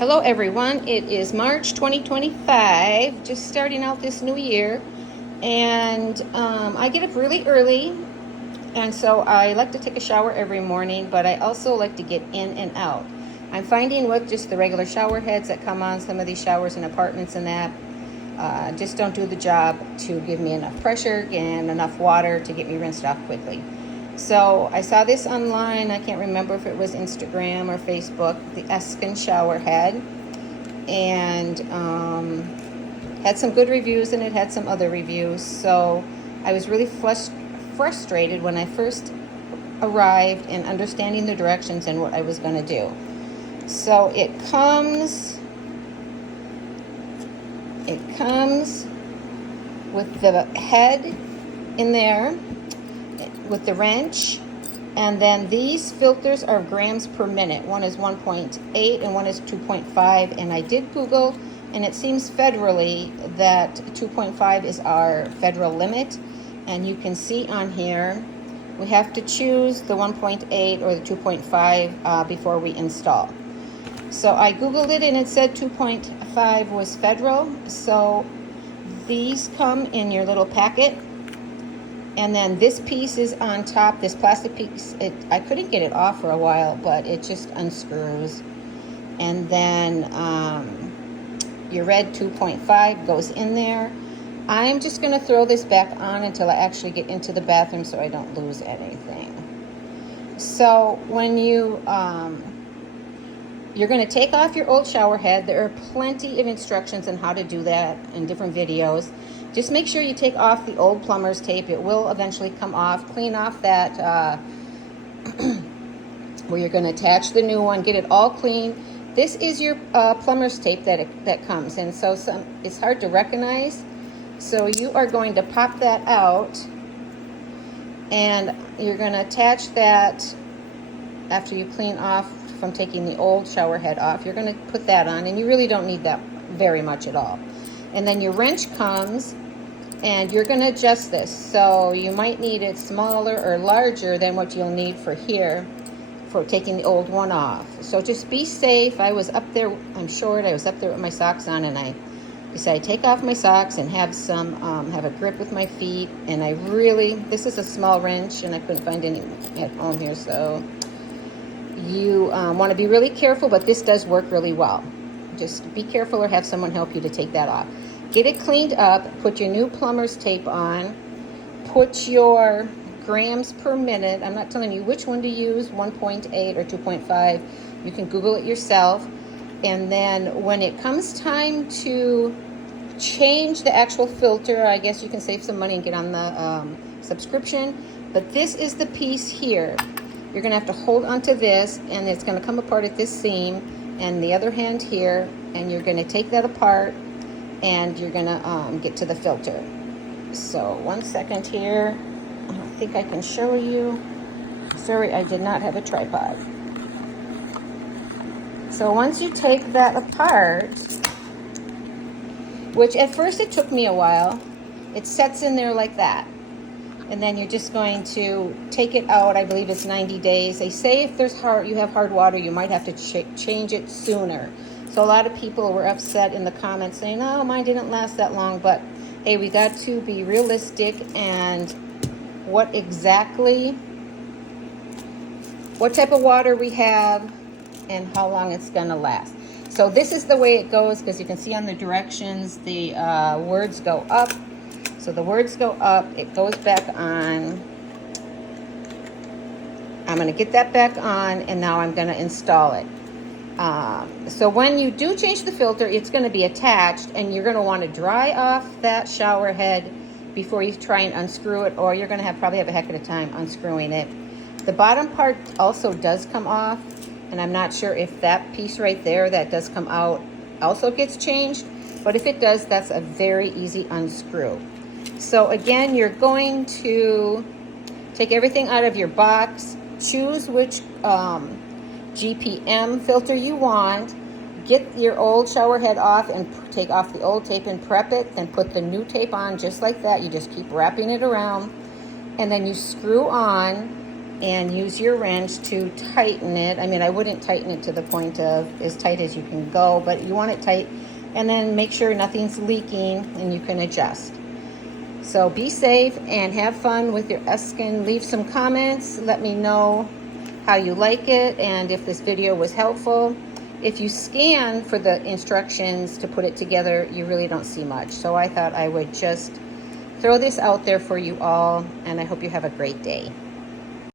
Hello everyone, it is March 2025, just starting out this new year, and I get up really early, and so I like to take a shower every morning, but I also like to get in and out. I'm finding with just the regular shower heads that come on some of these showers in apartments and that just don't do the job to give me enough pressure and enough water to get me rinsed off quickly. So I saw this online. I can't remember if it was Instagram or Facebook, the Eskiin shower head, and had some good reviews, and it had some other reviews. So I was really frustrated when I first arrived in understanding the directions and what I was going to do. So it comes with the head in there, with the wrench, and then these filters are grams per minute. One is 1.8 and one is 2.5, and I did Google, and it seems federally that 2.5 is our federal limit, and you can see on here we have to choose the 1.8 or the 2.5 before we install. So I Googled it and it said 2.5 was federal. So these come in your little packet. And then this piece is on top, this plastic piece. I couldn't get it off for a while, but it just unscrews. And then your red 2.5 goes in there. I'm just going to throw this back on until I actually get into the bathroom so I don't lose anything. So when you're going to take off your old shower head, there are plenty of instructions on how to do that in different videos. Just make sure you take off the old plumber's tape. It will eventually come off. Clean off that where you're going to attach the new one. Get it all clean. This is your plumber's tape that comes in. So it's hard to recognize. So you are going to pop that out, and you're going to attach that after you clean off from taking the old shower head off. You're going to put that on, and you really don't need that very much at all. And then your wrench comes, and you're going to adjust this. So you might need it smaller or larger than what you'll need for here for taking the old one off. So just be safe. I was up there, I'm short, I was up there with my socks on, and I decided to take off my socks and have a grip with my feet. And this is a small wrench, and I couldn't find any at home here. So you want to be really careful, but this does work really well. Just be careful or have someone help you to take that off. Get it cleaned up, put your new plumber's tape on, put your grams per minute. I'm not telling you which one to use, 1.8 or 2.5. You can Google it yourself. And then when it comes time to change the actual filter, I guess you can save some money and get on the subscription. But this is the piece here. You're going to have to hold onto this, and it's going to come apart at this seam, and the other hand here, and you're going to take that apart, and you're going to get to the filter. So 1 second here. I think I can show you. Sorry, I did not have a tripod. So once you take that apart, which at first it took me a while, it sets in there like that. And then you're just going to take it out. I believe it's 90 days. They say if you have hard water, you might have to change it sooner. So a lot of people were upset in the comments saying, "Oh, mine didn't last that long." But hey, we got to be realistic and what type of water we have and how long it's going to last. So this is the way it goes, because you can see on the directions the words go up. So the words go up, it goes back on. I'm going to get that back on, and now I'm going to install it. So when you do change the filter, it's going to be attached, and you're going to want to dry off that shower head before you try and unscrew it, or you're going to probably have a heck of a time unscrewing it. The bottom part also does come off, and I'm not sure if that piece right there that does come out also gets changed, but if it does, that's a very easy unscrew. So again, you're going to take everything out of your box, choose which GPM filter you want, get your old shower head off and take off the old tape and prep it, then put the new tape on just like that. You just keep wrapping it around, and then you screw on and use your wrench to tighten it. I mean, I wouldn't tighten it to the point of as tight as you can go, but you want it tight, and then make sure nothing's leaking and you can adjust. So be safe and have fun with your Eskiin. Leave some comments. Let me know how you like it and if this video was helpful. If you scan for the instructions to put it together, you really don't see much. So I thought I would just throw this out there for you all, and I hope you have a great day.